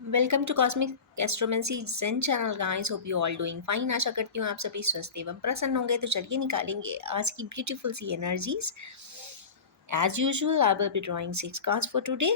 Welcome to cosmic astromancy zen channel guys. Hope you all doing fine. आशा करती हूँ आप सभी स्वस्थ एवं प्रसन्न होंगे। तो चलिए निकालेंगे आज की beautiful see energies. As usual I will be drawing 6 cards for today.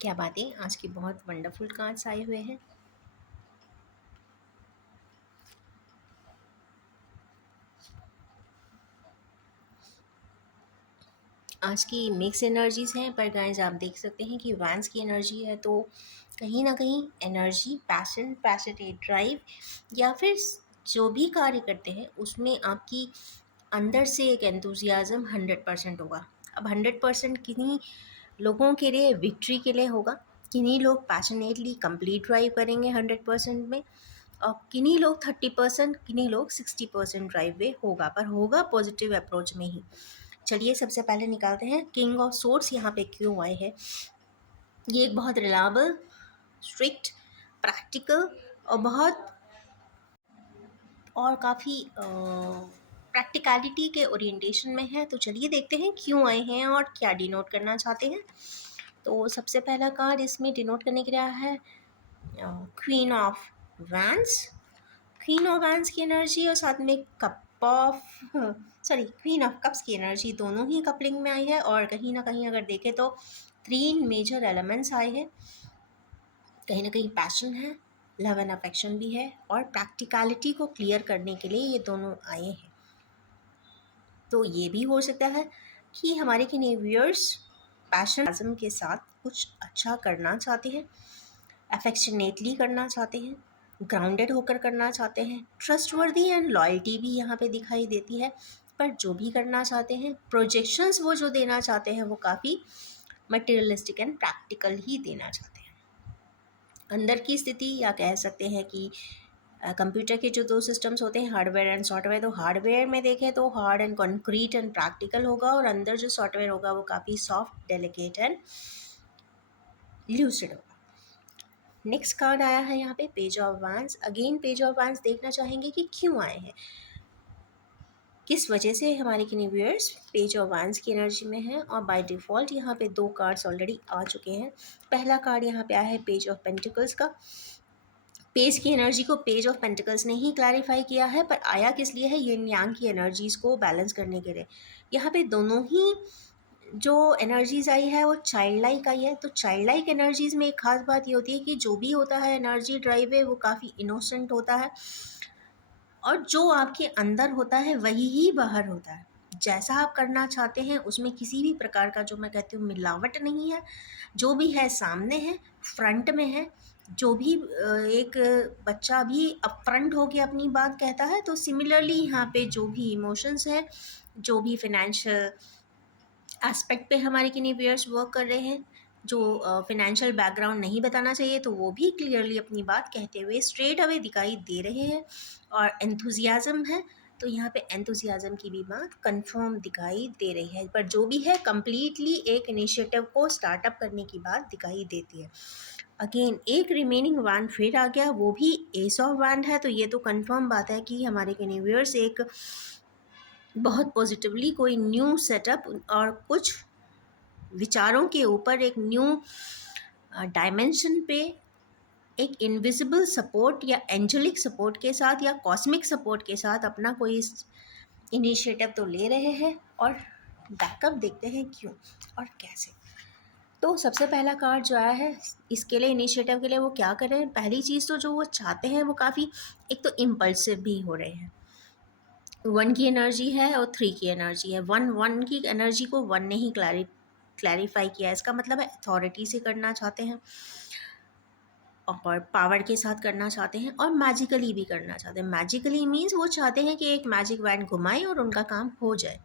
क्या बातें, आज की बहुत वंडरफुल कार्ड्स आए हुए हैं। आज की मिक्स एनर्जीज हैं, पर गाइस आप देख सकते हैं कि वैंस की एनर्जी है, तो कहीं ना कहीं एनर्जी, पैशन, पैशनेट ड्राइव या फिर जो भी कार्य करते हैं उसमें आपकी अंदर से एक एंथुजियाज्म 100% होगा। अब 100% किन्हीं लोगों के लिए विक्ट्री के लिए होगा, किन्हीं लोग पैशनेटली कंप्लीट ड्राइव करेंगे 100% में, और किन्हीं लोग 30%, किन्हीं लोग 60% ड्राइव वे होगा, पर होगा पॉजिटिव अप्रोच में ही। चलिए सबसे पहले निकालते हैं किंग ऑफ सोर्ड्स यहाँ पे क्यों आए हैं। ये एक बहुत रिलायबल, स्ट्रिक्ट, प्रैक्टिकल और बहुत और काफ़ी प्रैक्टिकलिटी के ओरिएंटेशन में है। तो चलिए देखते हैं क्यों आए हैं और क्या डिनोट करना चाहते हैं। तो सबसे पहला कार्ड इसमें डिनोट करने के लिए आया है queen of vents. Queen of vents की एनर्जी और साथ में cup of queen of cups की एनर्जी दोनों ही कपलिंग में आई है। और कहीं ना कहीं अगर देखें तो 3 मेजर एलिमेंट्स आए हैं। कहीं ना कहीं पैशन है, लव एंड अफेक्शन भी है, और प्रैक्टिकलिटी को क्लियर करने के लिए ये दोनों आए हैं। तो ये भी हो सकता है कि हमारे किन्हीं व्यूअर्स पैशन के साथ कुछ अच्छा करना चाहते हैं, अफेक्शनेटली करना चाहते हैं, ग्राउंडेड होकर करना चाहते हैं, ट्रस्टवर्दी एंड लॉयल्टी भी यहाँ पे दिखाई देती है। पर जो भी करना चाहते हैं, प्रोजेक्शंस वो जो देना चाहते हैं वो काफ़ी मटेरियलिस्टिक एंड प्रैक्टिकल ही देना चाहते हैं। अंदर की स्थिति, या कह सकते हैं कि कंप्यूटर के जो 2 सिस्टम्स होते हैं, हार्डवेयर एंड सॉफ्टवेयर, तो हार्डवेयर में देखें तो hard and concrete and practical होगा, और अंदर जो सॉफ्टवेयर होगा वो काफ़ी सॉफ्ट, डेलिकेट एंड ल्यूसिड होगा। नेक्स्ट कार्ड आया है यहाँ पे page of vents. Again page of vents देखना चाहेंगे कि क्यों आए हैं, किस वजह से हमारे किन्हीं व्यूअर्स पेज ऑफ वैंस की एनर्जी में है। और बाय डिफ़ॉल्ट यहाँ पे 2 कार्ड्स ऑलरेडी आ चुके हैं। पहला कार्ड यहाँ पे आया है पेज ऑफ पेंटिकल्स का। पेज की एनर्जी को पेज ऑफ पेंटिकल्स ने ही क्लैरिफाई किया है, पर आया किस लिए है, यिन यांग की एनर्जीज़ को बैलेंस करने के लिए। यहाँ पे दोनों ही जो एनर्जीज़ आई है वो चाइल्ड लाइक आई है। तो चाइल्ड लाइक एनर्जीज़ में एक खास बात ये होती है कि जो भी होता है एनर्जी ड्राइव है वो काफ़ी इनोसेंट होता है, और जो आपके अंदर होता है वही ही बाहर होता है। जैसा आप करना चाहते हैं उसमें किसी भी प्रकार का, जो मैं कहती हूँ, मिलावट नहीं है। जो भी है सामने है, फ्रंट में है। जो भी एक बच्चा भी अपफ्रंट होके अपनी बात कहता है, तो सिमिलरली यहाँ पे जो भी इमोशंस है, जो भी फाइनेंशियल एस्पेक्ट पे हमारे किन्हीं पेयर्स वर्क कर रहे हैं, जो फाइनेंशियल बैकग्राउंड नहीं बताना चाहिए, तो वो भी क्लियरली अपनी बात कहते हुए स्ट्रेट अवे दिखाई दे रहे हैं। और एंथुजियाज़म है, तो यहाँ पे एंथुजियाज़म की भी बात कंफर्म दिखाई दे रही है। पर जो भी है कंप्लीटली एक इनिशिएटिव को स्टार्टअप करने की बात दिखाई देती है। अगेन एक रिमेनिंग वैंड फिर आ गया, वो भी एस ऑफ वैंड है। तो ये तो कंफर्म बात है कि हमारे केनिवर्स एक बहुत पॉजिटिवली कोई न्यू सेटअप और कुछ विचारों के ऊपर एक न्यू डायमेंशन पे एक इनविजिबल सपोर्ट या एंजेलिक सपोर्ट के साथ या कॉस्मिक सपोर्ट के साथ अपना कोई इनिशिएटिव तो ले रहे हैं। और बैकअप देखते हैं क्यों और कैसे। तो सबसे पहला कार्ड जो आया है इसके लिए, इनिशिएटिव के लिए, वो क्या कर रहे हैं। पहली चीज़ तो जो वो चाहते हैं वो काफ़ी, एक तो इम्पल्सिव भी हो रहे हैं। 1 की एनर्जी है और 3 की एनर्जी है। 1 की एनर्जी को 1 ने ही क्लैरिफाई किया है। इसका मतलब है अथॉरिटी से करना चाहते हैं, और पावर के साथ करना चाहते हैं, और मैजिकली भी करना चाहते हैं। मैजिकली मीन्स वो चाहते हैं कि एक मैजिक वैंड घुमाए और उनका काम हो जाए।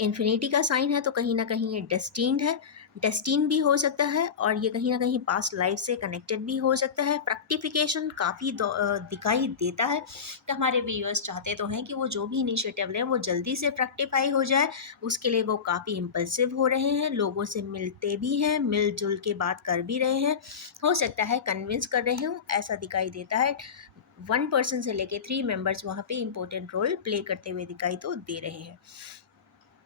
इन्फिनिटी का साइन है, तो कहीं ना कहीं ये डेस्टिन्ड है। डेस्टिन भी हो सकता है और ये कहीं ना कहीं पास्ट लाइफ से कनेक्टेड भी हो सकता है। फ्रक्टिफिकेशन काफ़ी दिखाई देता है कि हमारे व्यूअर्स चाहते तो हैं कि वो जो भी इनिशिएटिव लें वो जल्दी से फ्रक्टिफाई हो जाए। उसके लिए वो काफ़ी इम्पल्सिव हो रहे हैं, लोगों से मिलते भी हैं, मिलजुल के बात कर भी रहे हैं, हो सकता है कन्विंस कर रहे हूँ, ऐसा दिखाई देता है। 1 पर्सन से लेके 3 मेंबर्स वहाँ पे इम्पोर्टेंट रोल प्ले करते हुए दिखाई तो दे रहे हैं।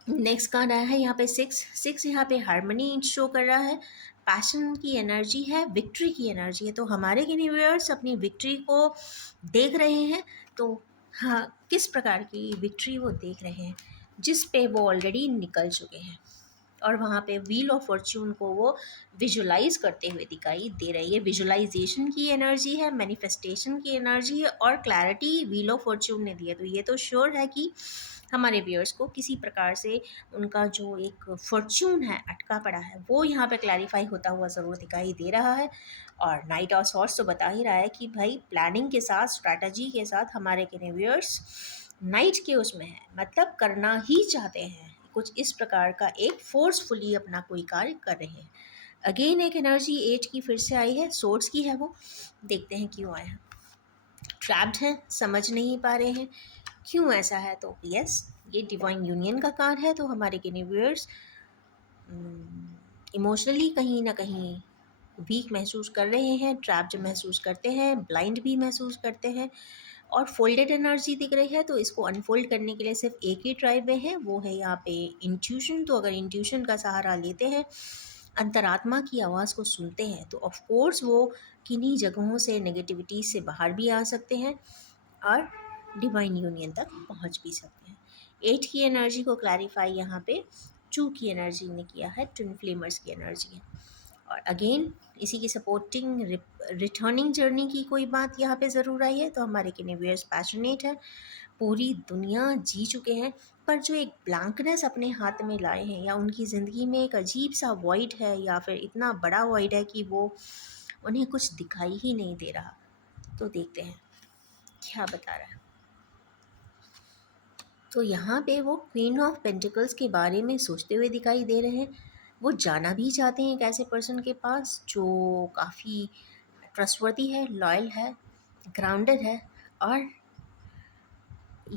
नेक्स्ट कार्ड आया है यहाँ पे 6 यहाँ पे हारमनी शो कर रहा है, पैशन की एनर्जी है, विक्ट्री की एनर्जी है। तो हमारे यूनिवर्स अपनी विक्ट्री को देख रहे हैं। तो हाँ, किस प्रकार की विक्ट्री वो देख रहे हैं, जिस पे वो ऑलरेडी निकल चुके हैं, और वहाँ पे व्हील ऑफ फॉर्च्यून को वो विजुलाइज करते हुए दिखाई दे रही है। विजुलाइजेशन की एनर्जी है, मैनिफेस्टेशन की एनर्जी है, और क्लैरिटी व्हील ऑफ फॉर्च्यून ने दी है। तो ये तो श्योर है कि हमारे व्यूअर्स को किसी प्रकार से उनका जो एक फॉर्च्यून है अटका पड़ा है वो यहाँ पे क्लैरिफाई होता हुआ ज़रूर दिखाई दे रहा है। और नाइट ऑफ सॉर्ड्स तो बता ही रहा है कि भाई प्लानिंग के साथ, स्ट्रैटेजी के साथ हमारे व्यूअर्स नाइट के उसमें है, मतलब करना ही चाहते हैं कुछ इस प्रकार का, एक फोर्सफुली अपना कोई कार्य कर रहे हैं। अगेन एक एनर्जी 8 की फिर से आई है, सोर्स की है, वो देखते हैं क्यों आया है। ट्रैप्ड है, समझ नहीं पा रहे हैं क्यों ऐसा है। तो यस, ये डिवाइन यूनियन का कार्ड है। तो हमारे व्यूअर्स इमोशनली कहीं ना कहीं वीक महसूस कर रहे हैं, ट्रैप्ड महसूस करते हैं, ब्लाइंड भी महसूस करते हैं, और फोल्डेड एनर्जी दिख रही है। तो इसको अनफोल्ड करने के लिए सिर्फ एक ही ट्राइब वे है, वो है यहाँ पे इंट्यूशन। तो अगर इंट्यूशन का सहारा लेते हैं, अंतरात्मा की आवाज़ को सुनते हैं, तो ऑफ कोर्स वो किन्हीं जगहों से, नेगेटिविटी से बाहर भी आ सकते हैं और डिवाइन यूनियन तक पहुंच भी सकते हैं। 8 की एनर्जी को क्लैरिफाई यहाँ पे 2 की एनर्जी ने किया है, ट्विन फ्लेमर्स की एनर्जी है। और अगेन इसी की सपोर्टिंग रिटर्निंग जर्नी की कोई बात यहाँ पे ज़रूर आई है। तो हमारे यूनिवर्स पैशनेट है, पूरी दुनिया जी चुके हैं, पर जो एक ब्लैंकनेस अपने हाथ में लाए हैं, या उनकी ज़िंदगी में एक अजीब सा वॉइड है, या फिर इतना बड़ा वॉइड है कि वो उन्हें कुछ दिखाई ही नहीं दे रहा। तो देखते हैं क्या बता रहा है। तो यहाँ पे वो क्वीन ऑफ पेंटिकल्स के बारे में सोचते हुए दिखाई दे रहे हैं। वो जाना भी चाहते हैं एक ऐसे पर्सन के पास जो काफ़ी ट्रस्टवर्दी है, लॉयल है, ग्राउंडेड है। और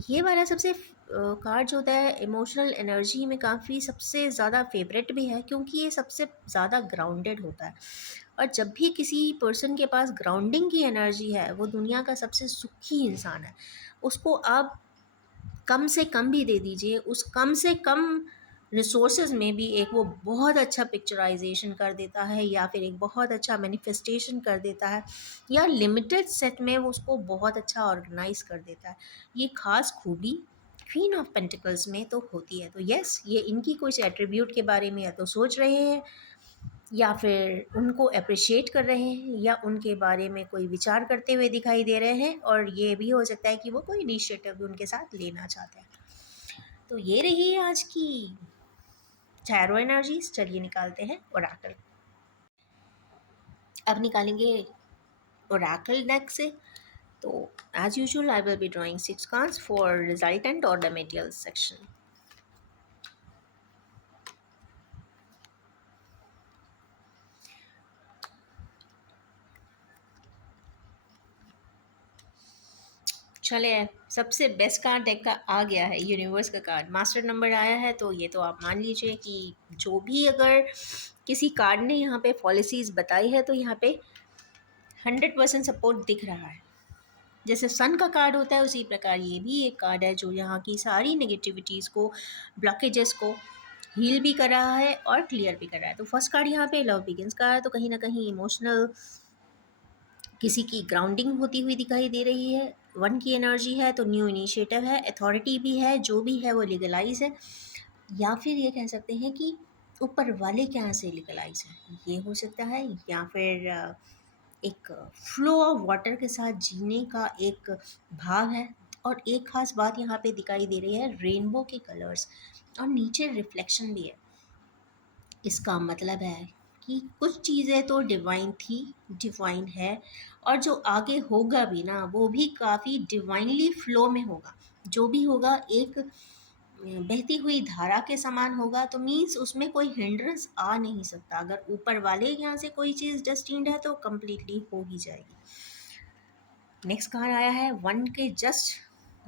ये वाला सबसे कार्ड जो होता है इमोशनल एनर्जी में काफ़ी सबसे ज़्यादा फेवरेट भी है, क्योंकि ये सबसे ज़्यादा ग्राउंडेड होता है। और जब भी किसी पर्सन के पास ग्राउंडिंग की एनर्जी है, वो दुनिया का सबसे सुखी इंसान है। उसको आप कम से कम भी दे दीजिए, उस कम से कम रिसोर्सेज में भी एक वो बहुत अच्छा पिक्चराइजेशन कर देता है, या फिर एक बहुत अच्छा मैनिफेस्टेशन कर देता है, या लिमिटेड सेट में वो उसको बहुत अच्छा ऑर्गेनाइज कर देता है। ये खास खूबी क्वीन ऑफ पेंटिकल्स में तो होती है। तो यस, ये इनकी कुछ एट्रीब्यूट के बारे में या तो सोच रहे हैं, या फिर उनको अप्रिशिएट कर रहे हैं, या उनके बारे में कोई विचार करते हुए दिखाई दे रहे हैं। और ये भी हो सकता है कि वो कोई इनिशिएटिव भी उनके साथ लेना चाहते हैं। तो ये रही आज की टैरो एनर्जीज। चलिए निकालते हैं ओरेकल। अब निकालेंगे ओरेकल डेक से। तो as usual I will be drawing 6 cards for resultant और द मेटेरियल सेक्शन। चले, सबसे बेस्ट कार्ड डेक का आ गया है, यूनिवर्स का कार्ड मास्टर नंबर आया है। तो ये तो आप मान लीजिए कि जो भी अगर किसी कार्ड ने यहाँ पे पॉलिसीज़ बताई है, तो यहाँ पे 100% सपोर्ट दिख रहा है। जैसे सन का कार्ड होता है, उसी प्रकार ये भी एक कार्ड है जो यहाँ की सारी नेगेटिविटीज़ को, ब्लॉकेजेस को हील भी कर रहा है और क्लियर भी कर रहा है। तो फर्स्ट कार्ड यहाँ पे लव बिगिंस का है। तो कहीं ना कहीं इमोशनल किसी की ग्राउंडिंग होती हुई दिखाई दे रही है। 1 की एनर्जी है, तो न्यू इनिशिएटिव है, अथॉरिटी भी है, जो भी है वो लीगलाइज है, या फिर ये कह सकते हैं कि ऊपर वाले के यहाँ से लीगलाइज है, ये हो सकता है। या फिर एक फ्लो ऑफ वाटर के साथ जीने का एक भाव है। और एक खास बात यहाँ पे दिखाई दे रही है, रेनबो के कलर्स, और नीचे रिफ्लेक्शन भी है। इसका मतलब है कि कुछ चीज़ें तो डिवाइन थी, डिवाइन है, और जो आगे होगा भी ना, वो भी काफ़ी डिवाइनली फ्लो में होगा। जो भी होगा एक बहती हुई धारा के समान होगा, तो मीन्स उसमें कोई हिंड्रेंस आ नहीं सकता। अगर ऊपर वाले यहाँ से कोई चीज़ डेस्टिन्ड है तो कम्प्लीटली हो ही जाएगी। नेक्स्ट कार्ड आया है 1 के जस्ट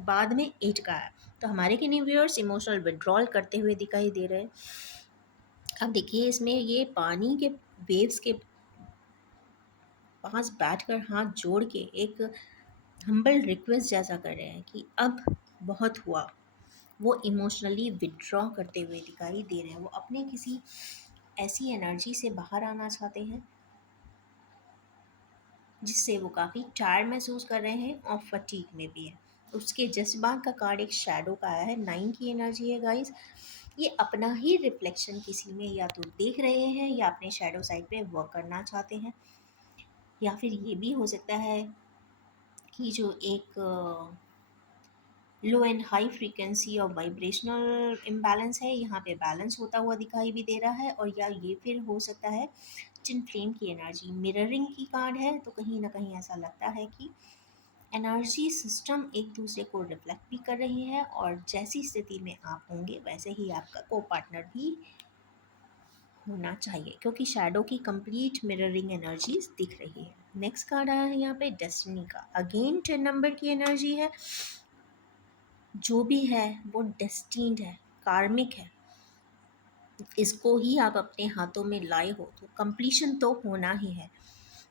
बाद में 8 का है। तो हमारे किन्हीं व्यूअर्स इमोशनल विड्रॉल करते हुए दिखाई दे रहे हैं। अब देखिए इसमें ये पानी के वेव्स के पास बैठकर हाथ जोड़ के एक हम्बल रिक्वेस्ट जैसा कर रहे हैं कि अब बहुत हुआ। वो इमोशनली विड्रॉ करते हुए दिखाई दे रहे हैं। वो अपने किसी ऐसी एनर्जी से बाहर आना चाहते हैं जिससे वो काफ़ी टायर्ड महसूस कर रहे हैं और फटीग में भी है। उसके जज्बात का कार्ड एक शैडो का आया है, 9 की एनर्जी है गाइस। ये अपना ही रिफ्लेक्शन किसी में या तो देख रहे हैं या अपने शैडो साइड पे वर्क करना चाहते हैं, या फिर ये भी हो सकता है कि जो एक लो एंड हाई फ्रीक्वेंसी और वाइब्रेशनल इम्बैलेंस है, यहाँ पे बैलेंस होता हुआ दिखाई भी दे रहा है। और या ये फिर हो सकता है जिन फ्लेम की एनर्जी मिररिंग की कार्ड है, तो कहीं ना कहीं ऐसा लगता है कि एनर्जी सिस्टम एक दूसरे को रिफ्लेक्ट भी कर रही है, और जैसी स्थिति में आप होंगे वैसे ही आपका को पार्टनर भी होना चाहिए, क्योंकि शैडो की कंप्लीट मिररिंग एनर्जीज दिख रही है। नेक्स्ट कार्ड आया है यहाँ पे डेस्टिनी का, अगेन 10 नंबर की एनर्जी है। जो भी है वो डेस्टिन्ड है, कार्मिक है। इसको ही आप अपने हाथों में लाए हो तो कंप्लीशन तो होना ही है,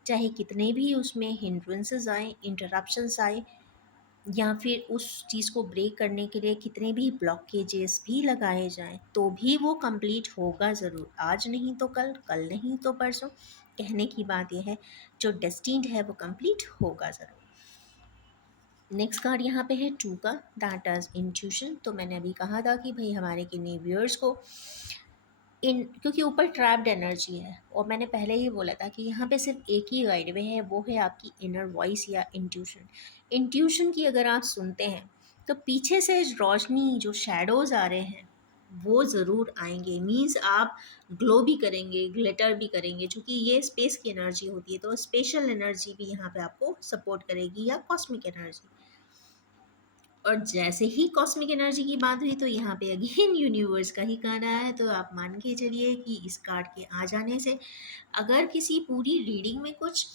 चाहे कितने भी उसमें हिंड्रेंसेस आए, इंटरप्शंस आए, या फिर उस चीज़ को ब्रेक करने के लिए कितने भी ब्लॉकेजेस भी लगाए जाएं, तो भी वो कंप्लीट होगा ज़रूर। आज नहीं तो कल, कल नहीं तो परसों। कहने की बात यह है, जो डेस्टिन्ड है वो कंप्लीट होगा ज़रूर। नेक्स्ट कार्ड यहाँ पे है 2 का, दैट इज इंट्यूशन। तो मैंने अभी कहा था कि भाई हमारे किन्हीं व्यूअर्स को क्योंकि ऊपर ट्रैप्ड एनर्जी है, और मैंने पहले ही बोला था कि यहाँ पे सिर्फ एक ही गाइड वे है, वो है आपकी इनर वॉइस या इंट्यूशन। इंट्यूशन की अगर आप सुनते हैं तो पीछे से रोशनी, जो शैडोज आ रहे हैं वो ज़रूर आएंगे। मीन्स आप ग्लो भी करेंगे, ग्लिटर भी करेंगे, क्योंकि ये स्पेस की एनर्जी होती है, तो स्पेशल एनर्जी भी यहाँ पे आपको सपोर्ट करेगी, या कॉस्मिक एनर्जी। और जैसे ही कॉस्मिक एनर्जी की बात हुई तो यहाँ पे अगेन यूनिवर्स का ही कार्ड आया है। तो आप मान के चलिए कि इस कार्ड के आ जाने से अगर किसी पूरी रीडिंग में कुछ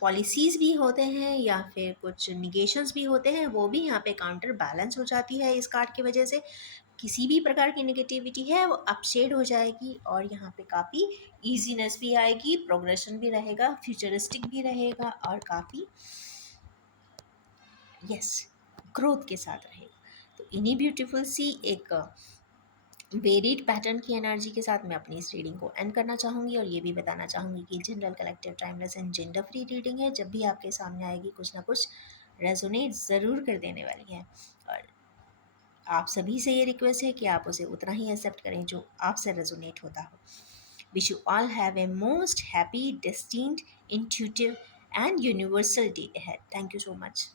पॉलिसीज़ भी होते हैं या फिर कुछ निगेशंस भी होते हैं, वो भी यहाँ पे काउंटर बैलेंस हो जाती है इस कार्ड की वजह से। किसी भी प्रकार की नेगेटिविटी है वो अपशेड हो जाएगी, और यहाँ पे काफ़ी ईजीनेस भी आएगी, प्रोग्रेशन भी रहेगा, फ्यूचरिस्टिक भी रहेगा, और काफ़ी यस ग्रोथ के साथ रहेगा। तो इन्हीं ब्यूटीफुल सी एक वेरिड पैटर्न की एनर्जी के साथ मैं अपनी इस रीडिंग को एंड करना चाहूँगी, और ये भी बताना चाहूँगी कि general collective timeless and gender free reading है। जब भी आपके सामने आएगी कुछ ना कुछ रेजोनेट ज़रूर कर देने वाली है, और आप सभी से ये रिक्वेस्ट है कि आप उसे उतना ही एक्सेप्ट करें जो आपसे रेजोनेट होता हो। Wish you all have a most happy, destined, intuitive and universal day ahead. Thank you so much.